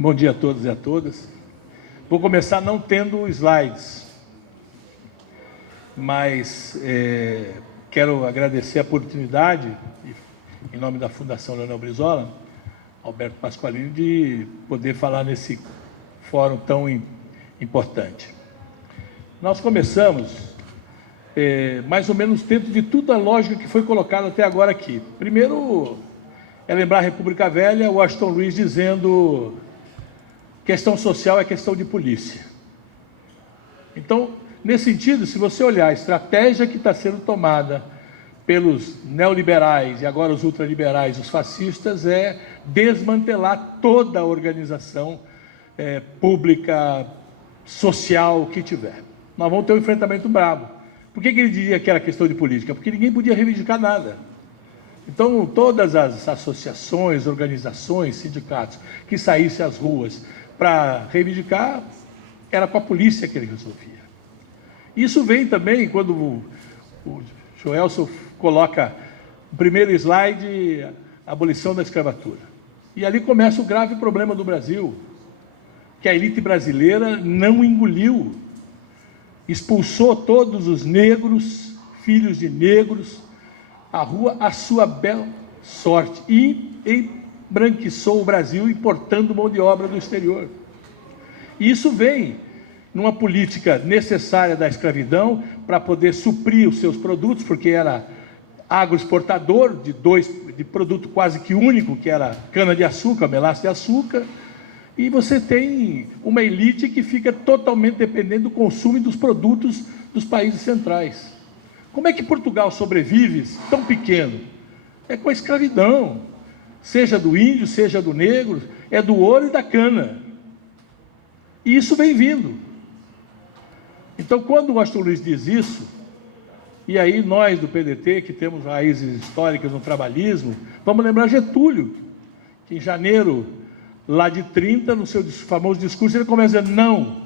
Bom dia a todos e a todas. Vou começar não tendo slides, mas quero agradecer a oportunidade, em nome da Fundação Leonel Brizola, Alberto Pasqualini, de poder falar nesse fórum tão importante. Nós começamos mais ou menos dentro de toda a lógica que foi colocada até agora aqui. Primeiro, é lembrar a República Velha, Washington Luiz dizendo: questão social é questão de polícia. Então, nesse sentido, se você olhar a estratégia que está sendo tomada pelos neoliberais e agora os ultraliberais, os fascistas, é desmantelar toda a organização pública, social que tiver. Nós vamos ter um enfrentamento bravo. Por que ele dizia que era questão de política? Porque ninguém podia reivindicar nada. Então, todas as associações, organizações, sindicatos que saíssem às ruas para reivindicar, era com a polícia que ele resolvia. Isso vem também quando o Joelson coloca o primeiro slide, a abolição da escravatura. E ali começa o grave problema do Brasil, que a elite brasileira não engoliu, expulsou todos os negros, filhos de negros, à rua à sua bela sorte, e embranquiçou o Brasil importando mão de obra do exterior. E isso vem numa política necessária da escravidão para poder suprir os seus produtos, porque era agroexportador de produto quase que único, que era cana-de-açúcar, melaço de açúcar, e você tem uma elite que fica totalmente dependente do consumo e dos produtos dos países centrais. Como é que Portugal sobrevive tão pequeno? É com a escravidão, seja do índio, seja do negro, é do ouro e da cana. E isso vem vindo. Então, quando o Washington Luiz diz isso, e aí nós do PDT, que temos raízes históricas no trabalhismo, vamos lembrar Getúlio, que em janeiro lá de 30, no seu famoso discurso, ele começa dizendo: não,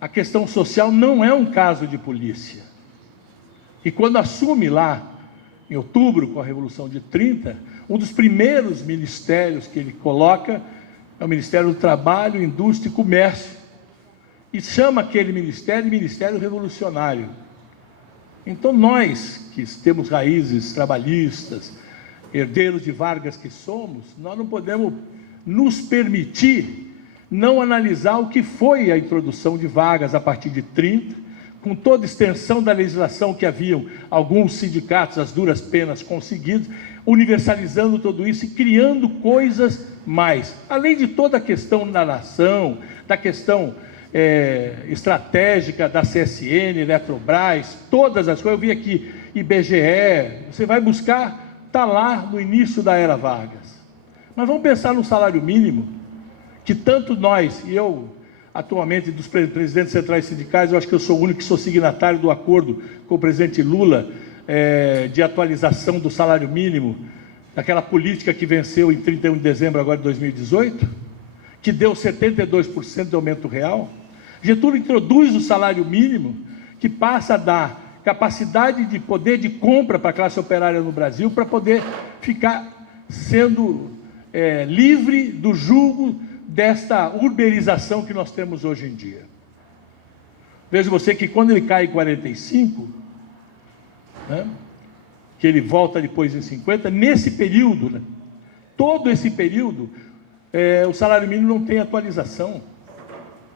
a questão social não é um caso de polícia. E quando assume lá, em outubro, com a Revolução de 30, um dos primeiros ministérios que ele coloca é o Ministério do Trabalho, Indústria e Comércio, e chama aquele ministério de Ministério Revolucionário. Então nós, que temos raízes trabalhistas, herdeiros de Vargas que somos, nós não podemos nos permitir não analisar o que foi a introdução de Vargas a partir de 30, com toda a extensão da legislação que haviam alguns sindicatos, as duras penas conseguidas, universalizando tudo isso e criando coisas mais. Além de toda a questão da nação, da questão estratégica da CSN, Eletrobras, todas as coisas, eu vi aqui, IBGE, você vai buscar, está lá no início da era Vargas. Mas vamos pensar no salário mínimo, que tanto nós, e eu, atualmente, dos presidentes centrais sindicais, eu acho que eu sou o único que sou signatário do acordo com o presidente Lula, de atualização do salário mínimo, daquela política que venceu em 31 de dezembro agora de 2018, que deu 72% de aumento real. Getúlio introduz o salário mínimo, que passa a dar capacidade de poder de compra para a classe operária no Brasil, para poder ficar sendo livre do jugo desta uberização que nós temos hoje em dia. Veja você que quando ele cai em 45, né, que ele volta depois em 50, nesse período, né, todo esse período, o salário mínimo não tem atualização.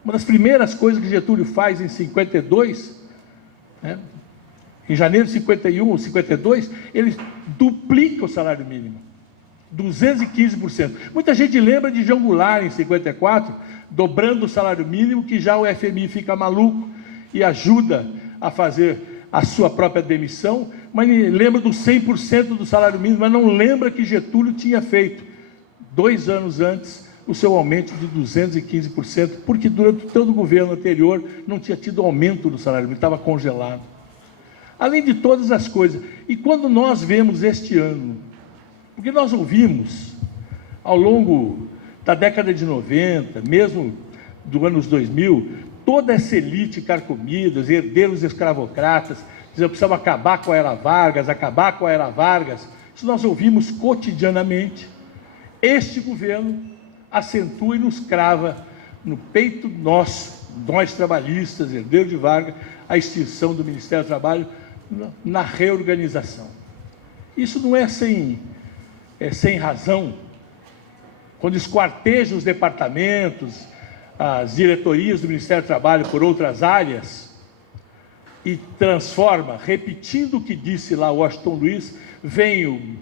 Uma das primeiras coisas que Getúlio faz em 52, né, em janeiro de 51 ou 52, ele duplica o salário mínimo, 215%. Muita gente lembra de João Goulart em 54, dobrando o salário mínimo, que já o FMI fica maluco e ajuda a fazer a sua própria demissão, mas lembra do 100% do salário mínimo, mas não lembra que Getúlio tinha feito, 2 anos antes, o seu aumento de 215%, porque durante todo o governo anterior não tinha tido aumento do salário mínimo, estava congelado. Além de todas as coisas, e quando nós vemos este ano, porque nós ouvimos ao longo da década de 90, mesmo dos anos 2000, toda essa elite carcomida, os herdeiros escravocratas, dizendo que precisava acabar com a era Vargas, acabar com a era Vargas. Isso nós ouvimos cotidianamente. Este governo acentua e nos crava no peito nosso, nós trabalhistas, herdeiros de Vargas, a extinção do Ministério do Trabalho na reorganização. Isso não é sem razão. Quando esquarteja os departamentos, as diretorias do Ministério do Trabalho por outras áreas e transforma, repetindo o que disse lá Washington Luiz, vem o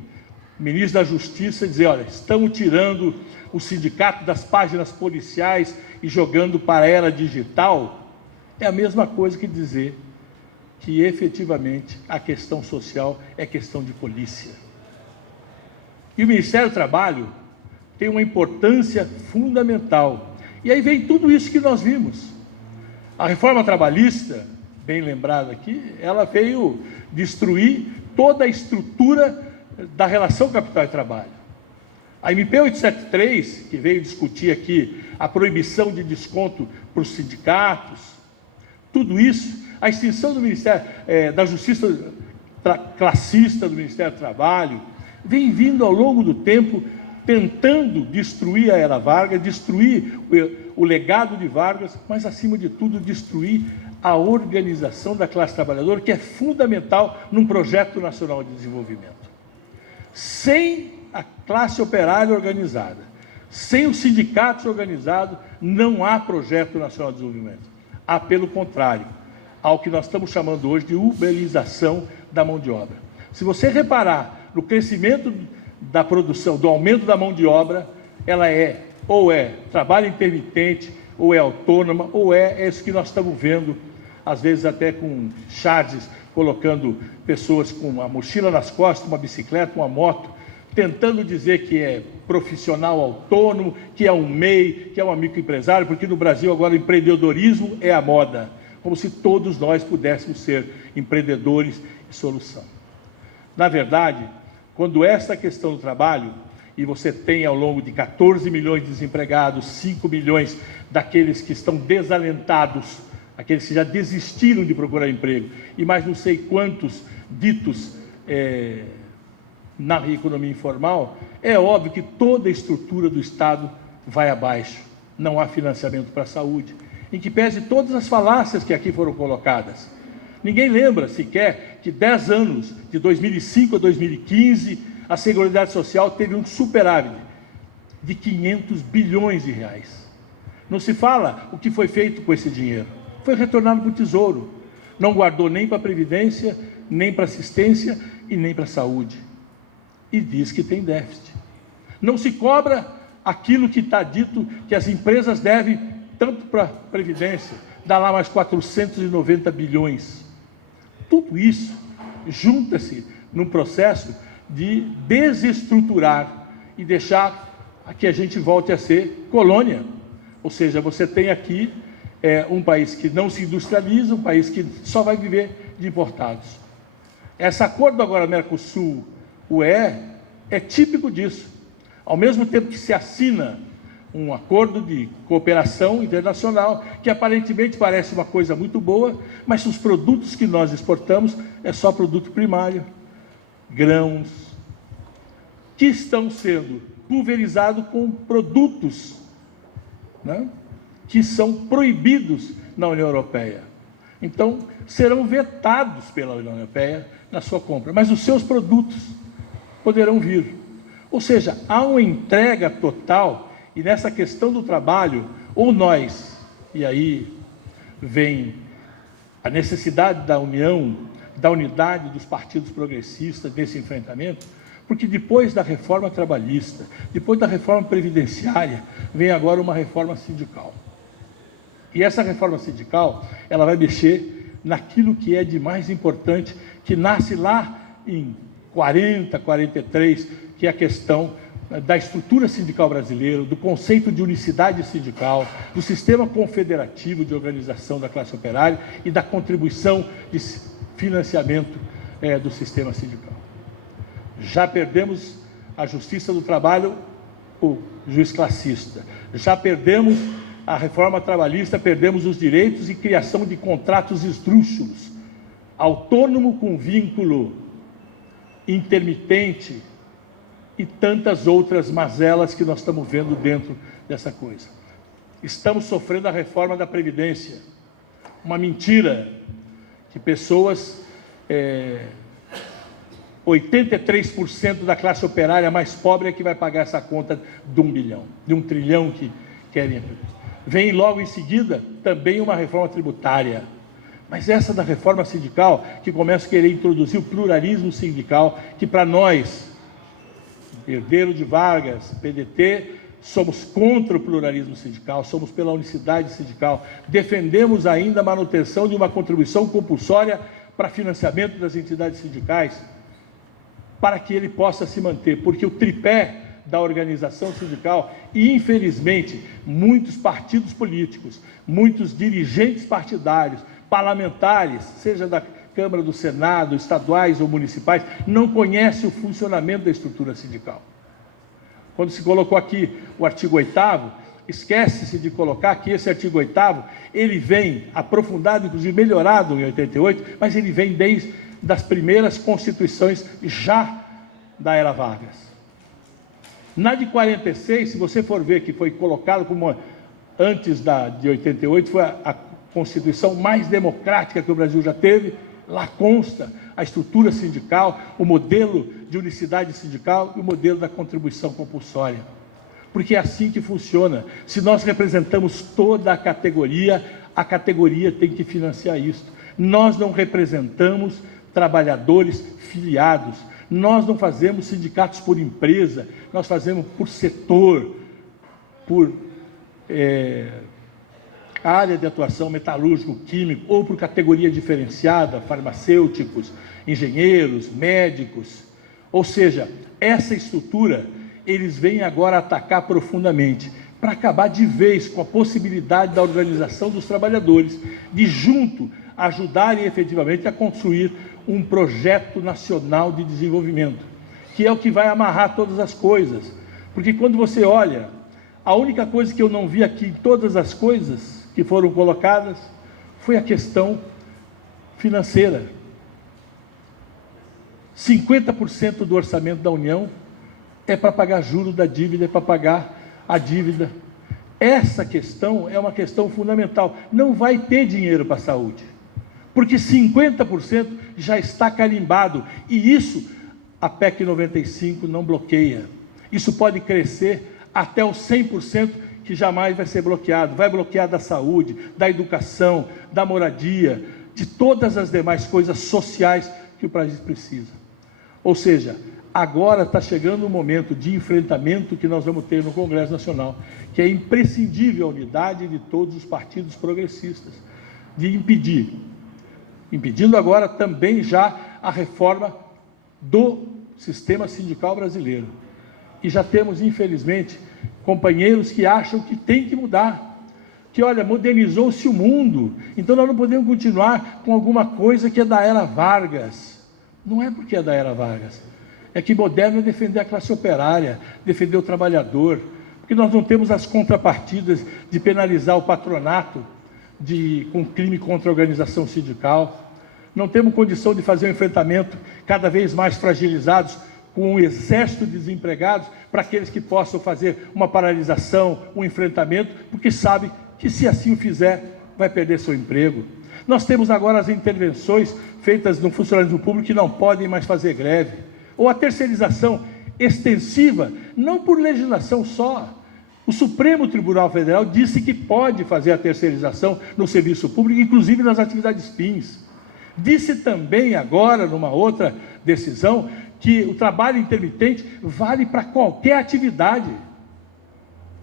ministro da Justiça dizer, olha, estamos tirando o sindicato das páginas policiais e jogando para a era digital, é a mesma coisa que dizer que efetivamente a questão social é questão de polícia. E o Ministério do Trabalho tem uma importância fundamental. E aí vem tudo isso que nós vimos. A reforma trabalhista, bem lembrada aqui, ela veio destruir toda a estrutura da relação capital e trabalho. A MP 873, que veio discutir aqui a proibição de desconto para os sindicatos, tudo isso, a extinção do Ministério da Justiça classista do Ministério do Trabalho, vem vindo ao longo do tempo tentando destruir a era Vargas, destruir o legado de Vargas, mas, acima de tudo, destruir a organização da classe trabalhadora, que é fundamental num projeto nacional de desenvolvimento. Sem a classe operária organizada, sem os sindicatos organizados, não há projeto nacional de desenvolvimento. Há, pelo contrário, ao que nós estamos chamando hoje de uberização da mão de obra. Se você reparar no crescimento da produção, do aumento da mão de obra, ela ou é trabalho intermitente, ou é autônoma, ou é isso que nós estamos vendo, às vezes até com charges, colocando pessoas com uma mochila nas costas, uma bicicleta, uma moto, tentando dizer que é profissional autônomo, que é um MEI, que é um microempresário, porque no Brasil agora o empreendedorismo é a moda, como se todos nós pudéssemos ser empreendedores e solução. Na verdade, quando essa questão do trabalho, e você tem ao longo de 14 milhões de desempregados, 5 milhões daqueles que estão desalentados, aqueles que já desistiram de procurar emprego, e mais não sei quantos ditos na economia informal, é óbvio que toda a estrutura do Estado vai abaixo. Não há financiamento para a saúde, em que pese todas as falácias que aqui foram colocadas. Ninguém lembra sequer que 10 anos, de 2005 a 2015, a Seguridade Social teve um superávit de 500 bilhões de reais. Não se fala o que foi feito com esse dinheiro. Foi retornado para o Tesouro. Não guardou nem para a Previdência, nem para a assistência e nem para a saúde. E diz que tem déficit. Não se cobra aquilo que está dito que as empresas devem tanto para a Previdência, dá lá mais 490 bilhões. Tudo isso junta-se num processo de desestruturar e deixar que a gente volte a ser colônia. Ou seja, você tem aqui um país que não se industrializa, um país que só vai viver de importados. Esse acordo agora Mercosul-UE é típico disso. Ao mesmo tempo que se assina um acordo de cooperação internacional, que aparentemente parece uma coisa muito boa, mas os produtos que nós exportamos é só produto primário, grãos, que estão sendo pulverizados com produtos, né, que são proibidos na União Europeia. Então, serão vetados pela União Europeia na sua compra, mas os seus produtos poderão vir. Ou seja, há uma entrega total. E nessa questão do trabalho, ou nós, e aí vem a necessidade da união, da unidade dos partidos progressistas nesse enfrentamento, porque depois da reforma trabalhista, depois da reforma previdenciária, vem agora uma reforma sindical. E essa reforma sindical, ela vai mexer naquilo que é de mais importante, que nasce lá em 40, 43, que é a questão da estrutura sindical brasileira, do conceito de unicidade sindical, do sistema confederativo de organização da classe operária e da contribuição de financiamento do sistema sindical. Já perdemos a Justiça do Trabalho, o juiz classista. Já perdemos a reforma trabalhista, perdemos os direitos e criação de contratos esdrúxulos, autônomo com vínculo intermitente, e tantas outras mazelas que nós estamos vendo dentro dessa coisa. Estamos sofrendo a reforma da Previdência, uma mentira que pessoas, 83% da classe operária mais pobre é que vai pagar essa conta de 1 bilhão, de 1 trilhão que querem. Vem logo em seguida também uma reforma tributária. Mas essa da reforma sindical, que começa a querer introduzir o pluralismo sindical, que para nós, herdeiro de Vargas, PDT, somos contra o pluralismo sindical, somos pela unicidade sindical, defendemos ainda a manutenção de uma contribuição compulsória para financiamento das entidades sindicais, para que ele possa se manter, porque o tripé da organização sindical, e infelizmente muitos partidos políticos, muitos dirigentes partidários, parlamentares, seja da Câmara, do Senado, estaduais ou municipais, não conhecem o funcionamento da estrutura sindical. Quando se colocou aqui o artigo 8º, esquece-se de colocar que esse artigo 8º, ele vem aprofundado, inclusive melhorado em 88, mas ele vem desde das primeiras constituições já da era Vargas. Na de 46, se você for ver que foi colocado como antes de 88, foi a Constituição mais democrática que o Brasil já teve, lá consta a estrutura sindical, o modelo de unicidade sindical e o modelo da contribuição compulsória. Porque é assim que funciona. Se nós representamos toda a categoria tem que financiar isso. Nós não representamos trabalhadores filiados, nós não fazemos sindicatos por empresa, nós fazemos por setor, por área de atuação metalúrgico, químico, ou por categoria diferenciada, farmacêuticos, engenheiros, médicos. Ou seja, essa estrutura, eles vêm agora atacar profundamente, para acabar de vez com a possibilidade da organização dos trabalhadores, de junto ajudarem efetivamente a construir um projeto nacional de desenvolvimento, que é o que vai amarrar todas as coisas. Porque quando você olha, a única coisa que eu não vi aqui em todas as coisas que foram colocadas foi a questão financeira. 50% do orçamento da União é para pagar juros da dívida, é para pagar a dívida. Essa questão é uma questão fundamental. Não vai ter dinheiro para a saúde, porque 50% já está carimbado, e isso a PEC 95 não bloqueia. Isso pode crescer até os 100%, que jamais vai ser bloqueado. Vai bloquear da saúde, da educação, da moradia, de todas as demais coisas sociais que o país precisa. Ou seja, agora está chegando um momento de enfrentamento que nós vamos ter no Congresso Nacional, que é imprescindível a unidade de todos os partidos progressistas, de impedindo agora também já a reforma do sistema sindical brasileiro. E já temos, infelizmente, companheiros que acham que tem que mudar, que, olha, modernizou-se o mundo, então nós não podemos continuar com alguma coisa que é da era Vargas. Não é porque é da era Vargas, é que moderno é defender a classe operária, defender o trabalhador, porque nós não temos as contrapartidas de penalizar o patronato com crime contra a organização sindical, não temos condição de fazer um enfrentamento cada vez mais fragilizados com um exército de desempregados, para aqueles que possam fazer uma paralisação, um enfrentamento, porque sabe que se assim o fizer, vai perder seu emprego. Nós temos agora as intervenções feitas no funcionalismo público que não podem mais fazer greve, ou a terceirização extensiva, não por legislação só. O Supremo Tribunal Federal disse que pode fazer a terceirização no serviço público, inclusive nas atividades PINs. Disse também agora, numa outra decisão, que o trabalho intermitente vale para qualquer atividade.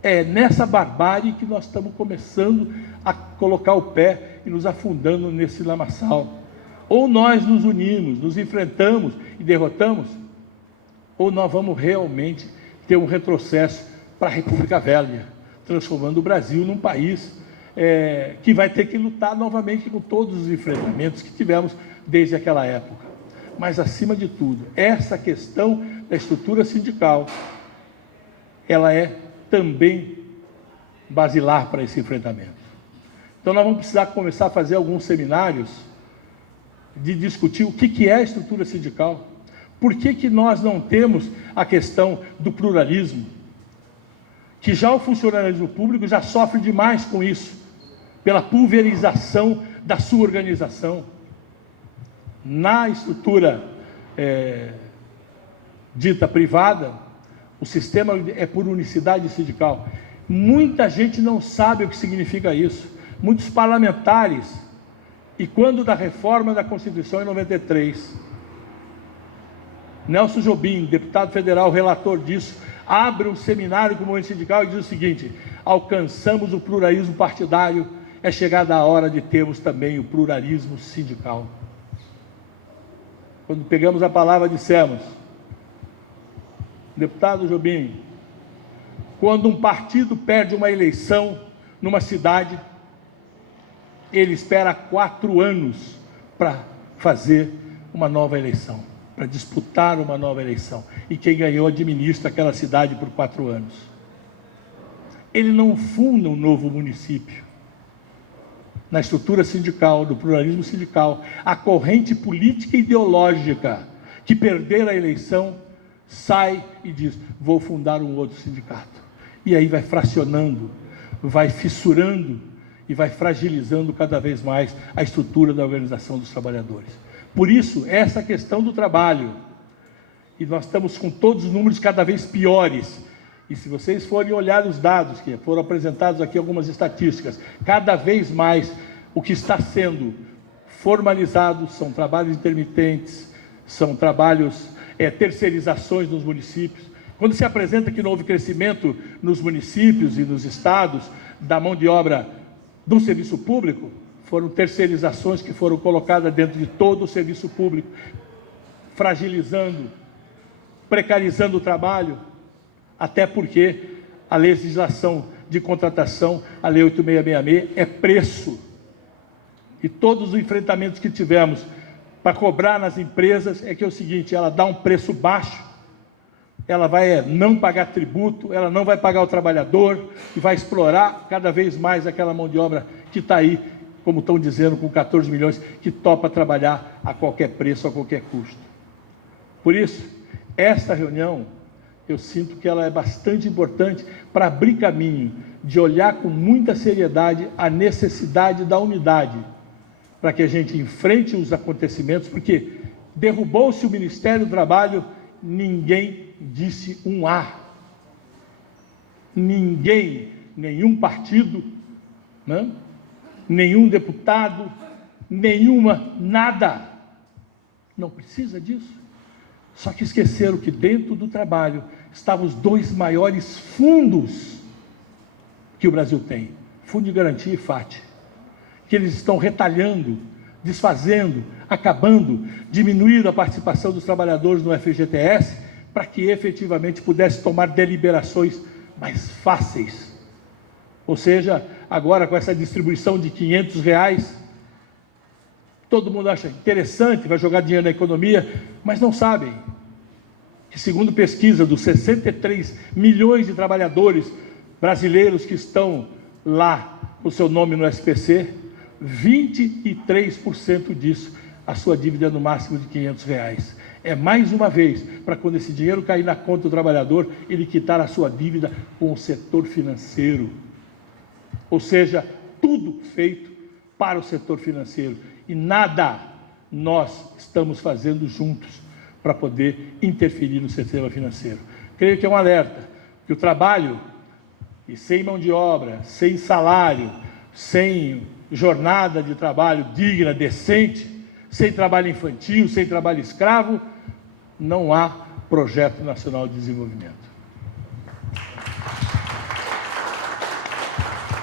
É nessa barbárie que nós estamos começando a colocar o pé e nos afundando nesse lamaçal. Ou nós nos unimos, nos enfrentamos e derrotamos, ou nós vamos realmente ter um retrocesso para a República Velha, transformando o Brasil num país que vai ter que lutar novamente com todos os enfrentamentos que tivemos desde aquela época. Mas, acima de tudo, essa questão da estrutura sindical, ela é também basilar para esse enfrentamento. Então, nós vamos precisar começar a fazer alguns seminários de discutir o que é a estrutura sindical, Por que nós não temos a questão do pluralismo? Que já o funcionalismo público já sofre demais com isso, pela pulverização da sua organização. Na estrutura dita privada, o sistema é por unicidade sindical. Muita gente não sabe o que significa isso. Muitos parlamentares, e quando da reforma da Constituição em 93, Nelson Jobim, deputado federal, relator disso, abre um seminário com o movimento sindical e diz o seguinte: alcançamos o pluralismo partidário, é chegada a hora de termos também o pluralismo sindical. Quando pegamos a palavra, dissemos: deputado Jobim, quando um partido perde uma eleição numa cidade, ele espera 4 anos para fazer uma nova eleição, para disputar uma nova eleição. E quem ganhou administra aquela cidade por 4 anos. Ele não funda um novo município. Na estrutura sindical, do pluralismo sindical, a corrente política e ideológica que perder a eleição sai e diz: vou fundar um outro sindicato. E aí vai fracionando, vai fissurando e vai fragilizando cada vez mais a estrutura da organização dos trabalhadores. Por isso, essa questão do trabalho, e nós estamos com todos os números cada vez piores, e se vocês forem olhar os dados que foram apresentados aqui, algumas estatísticas, cada vez mais o que está sendo formalizado são trabalhos intermitentes, são trabalhos, terceirizações nos municípios. Quando se apresenta que não houve crescimento nos municípios e nos estados da mão de obra do serviço público, foram terceirizações que foram colocadas dentro de todo o serviço público, fragilizando, precarizando o trabalho, até porque a legislação de contratação, a Lei 8666, é preço. E todos os enfrentamentos que tivemos para cobrar nas empresas é que é o seguinte: ela dá um preço baixo, ela vai não pagar tributo, ela não vai pagar o trabalhador e vai explorar cada vez mais aquela mão de obra que está aí, como estão dizendo, com 14 milhões, que topa trabalhar a qualquer preço, a qualquer custo. Por isso, esta reunião, eu sinto que ela é bastante importante para abrir caminho, de olhar com muita seriedade a necessidade da unidade, para que a gente enfrente os acontecimentos, porque derrubou-se o Ministério do Trabalho, ninguém disse um A. Ninguém, nenhum partido, né? Nenhum deputado, nenhuma, nada. Não precisa disso. Só que esqueceram que dentro do trabalho estavam os 2 maiores fundos que o Brasil tem: Fundo de Garantia e FAT, que eles estão retalhando, desfazendo, acabando, diminuindo a participação dos trabalhadores no FGTS, para que efetivamente pudesse tomar deliberações mais fáceis. Ou seja, agora com essa distribuição de R$500, todo mundo acha interessante, vai jogar dinheiro na economia, mas não sabem que, segundo pesquisa dos 63 milhões de trabalhadores brasileiros que estão lá com o seu nome no SPC, 23% disso, a sua dívida é no máximo de R$500. É mais uma vez, para quando esse dinheiro cair na conta do trabalhador, ele quitar a sua dívida com o setor financeiro. Ou seja, tudo feito para o setor financeiro. E nada nós estamos fazendo juntos para poder interferir no sistema financeiro. Creio que é um alerta, que o trabalho, e sem mão de obra, sem salário, sem jornada de trabalho digna, decente, sem trabalho infantil, sem trabalho escravo, não há projeto nacional de desenvolvimento.